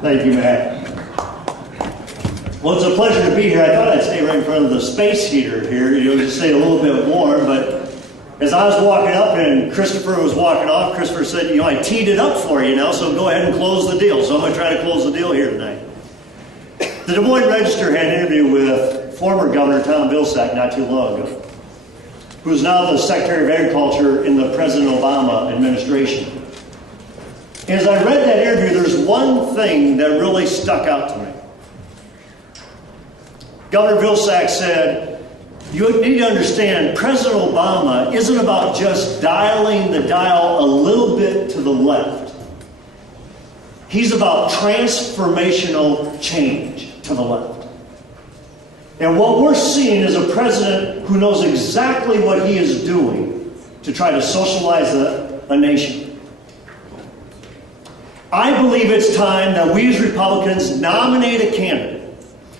Thank you, Matt. Well, it's a pleasure to be here. I thought I'd stay right in front of the space heater here, just stay a little bit warm, but as I was walking up and Christopher was walking off, Christopher said, I teed it up for you now, so go ahead and close the deal. So I'm going to try to close the deal here tonight. The Des Moines Register had an interview with former Governor Tom Vilsack not too long ago, who's now the Secretary of Agriculture in the President Obama administration. As I read that interview, there's one thing that really stuck out to me. Governor Vilsack said, you need to understand, President Obama isn't about just dialing the dial a little bit to the left. He's about transformational change to the left. And what we're seeing is a president who knows exactly what he is doing to try to socialize a nation. I believe it's time that we as Republicans nominate a candidate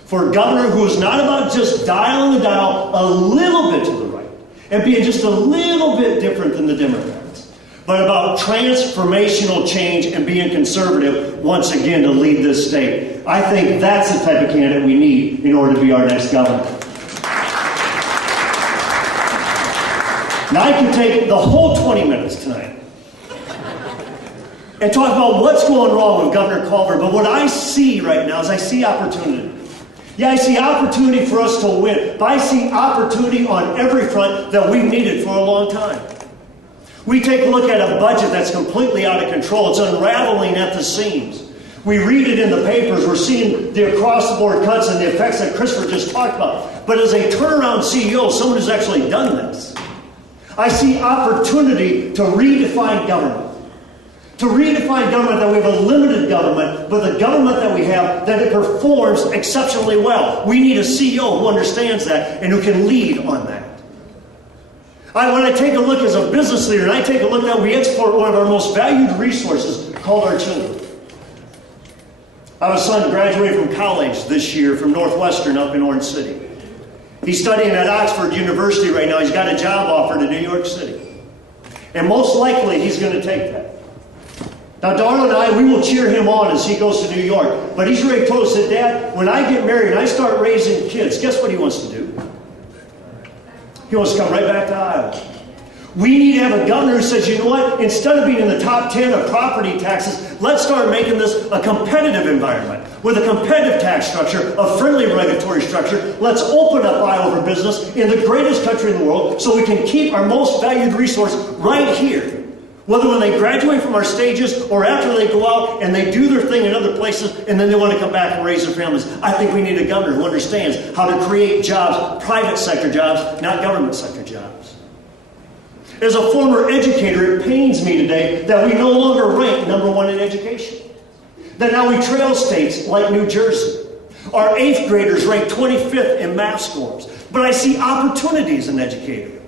for a governor who is not about just dialing the dial a little bit to the right and being just a little bit different than the Democrats, but about transformational change and being conservative once again to lead this state. I think that's the type of candidate we need in order to be our next governor. Now I can take the whole 20 minutes tonight and talk about what's going wrong with Governor Culver, but what I see right now is I see opportunity. Yeah, I see opportunity for us to win, but I see opportunity on every front that we've needed for a long time. We take a look at a budget that's completely out of control. It's unraveling at the seams. We read it in the papers. We're seeing the across-the-board cuts and the effects that Christopher just talked about. But as a turnaround CEO, someone who's actually done this, I see opportunity to redefine government. To redefine government, that we have a limited government, but the government that we have, that it performs exceptionally well. We need a CEO who understands that and who can lead on that. When I take a look as a business leader, and I take a look that we export one of our most valued resources called our children. I have a son graduating from college this year from Northwestern up in Orange City. He's studying at Oxford University right now. He's got a job offer to New York City. And most likely he's going to take that. Now, Darla and I, we will cheer him on as he goes to New York. But he's already told us that, Dad, when I get married and I start raising kids, guess what he wants to do? He wants to come right back to Iowa. We need to have a governor who says, you know what? Instead of being in the top 10 of property taxes, let's start making this a competitive environment. With a competitive tax structure, a friendly regulatory structure, let's open up Iowa for business in the greatest country in the world so we can keep our most valued resource right here. Whether when they graduate from our stages or after they go out and they do their thing in other places and then they want to come back and raise their families. I think we need a governor who understands how to create jobs, private sector jobs, not government sector jobs. As a former educator, it pains me today that we no longer rank #1 in education. That now we trail states like New Jersey. Our 8th graders rank 25th in math scores. But I see opportunities in education.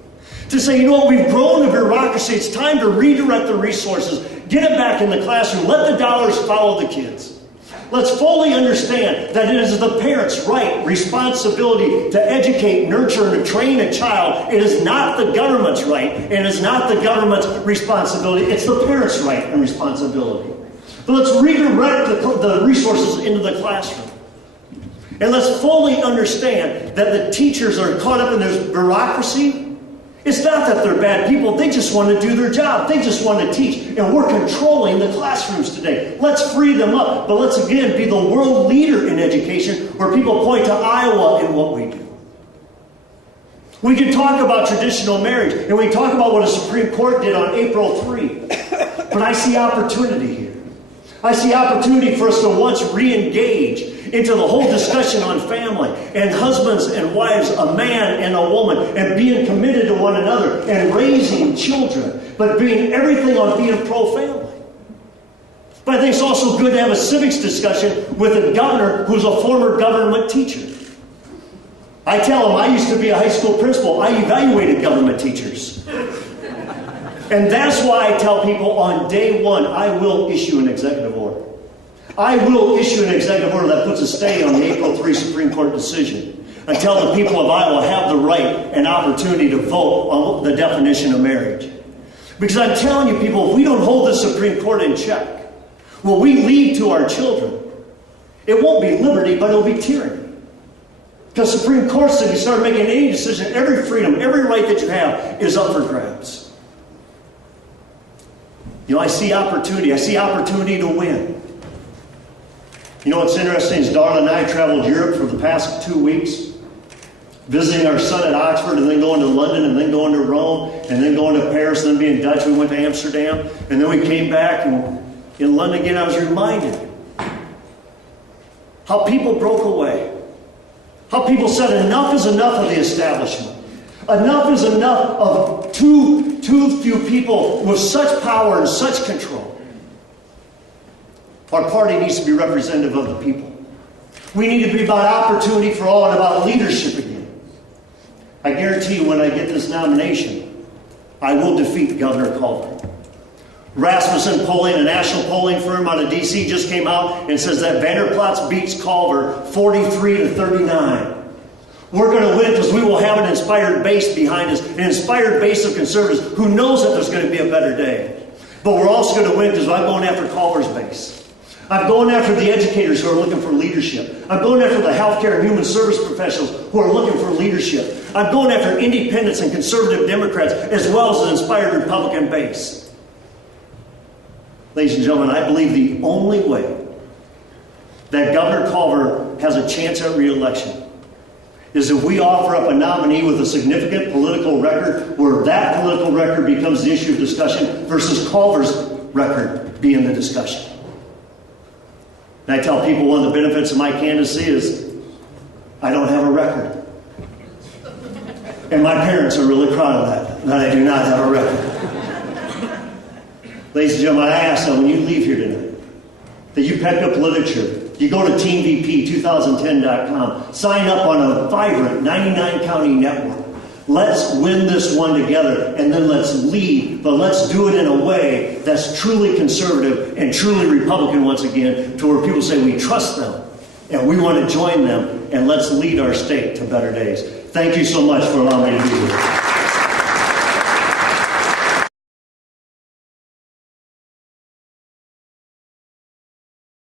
To say, you know what, we've grown the bureaucracy. It's time to redirect the resources. Get it back in the classroom. Let the dollars follow the kids. Let's fully understand that it is the parents' right, responsibility to educate, nurture, and to train a child. It is not the government's right, and it is not the government's responsibility. It's the parents' right and responsibility. But let's redirect the resources into the classroom. And let's fully understand that the teachers are caught up in this bureaucracy. It's not that they're bad people. They just want to do their job. They just want to teach. And we're controlling the classrooms today. Let's free them up. But let's again be the world leader in education where people point to Iowa in what we do. We can talk about traditional marriage. And we talk about what a Supreme Court did on April 3. But I see opportunity here. I see opportunity for us to once re-engage into the whole discussion on family and husbands and wives, a man and a woman, and being committed to one another and raising children, but being everything on being pro-family. But I think it's also good to have a civics discussion with a governor who's a former government teacher. I tell him I used to be a high school principal. I evaluated government teachers. And that's why I tell people on day one, I will issue an executive order. I will issue an executive order that puts a stay on the April 3 Supreme Court decision until the people of Iowa have the right and opportunity to vote on the definition of marriage. Because I'm telling you people, if we don't hold the Supreme Court in check, what we leave to our children, it won't be liberty, but it'll be tyranny. Because the Supreme Court said you start making any decision, every freedom, every right that you have is up for grabs. You know, I see opportunity. I see opportunity to win. You know what's interesting is Darla and I traveled Europe for the past 2 weeks, visiting our son at Oxford, and then going to London, and then going to Rome, and then going to Paris, and then being Dutch. We went to Amsterdam, and then we came back, and in London again, I was reminded how people broke away. How people said enough is enough of the establishment. Enough is enough of too few people with such power and such control. Our party needs to be representative of the people. We need to be about opportunity for all and about leadership again. I guarantee you when I get this nomination, I will defeat Governor Culver. Rasmussen Polling, a national polling firm out of D.C., just came out and says that Vander Plaats beats Culver 43-39. We're going to win because we will have an inspired base behind us, an inspired base of conservatives who knows that there's going to be a better day. But we're also going to win because I'm going after Culver's base. I'm going after the educators who are looking for leadership. I'm going after the healthcare and human service professionals who are looking for leadership. I'm going after independents and conservative Democrats as well as an inspired Republican base. Ladies and gentlemen, I believe the only way that Governor Culver has a chance at re-election is if we offer up a nominee with a significant political record where that political record becomes the issue of discussion versus Culver's record being the discussion. And I tell people one of the benefits of my candidacy is I don't have a record. And my parents are really proud of that I do not have a record. Ladies and gentlemen, I ask that when you leave here tonight, that you pick up literature, you go to teamvp2010.com, sign up on a vibrant 99-county network. Let's win this one together, and then let's lead, but let's do it in a way that's truly conservative and truly Republican once again, to where people say we trust them, and we want to join them, and let's lead our state to better days. Thank you so much for allowing me to be here.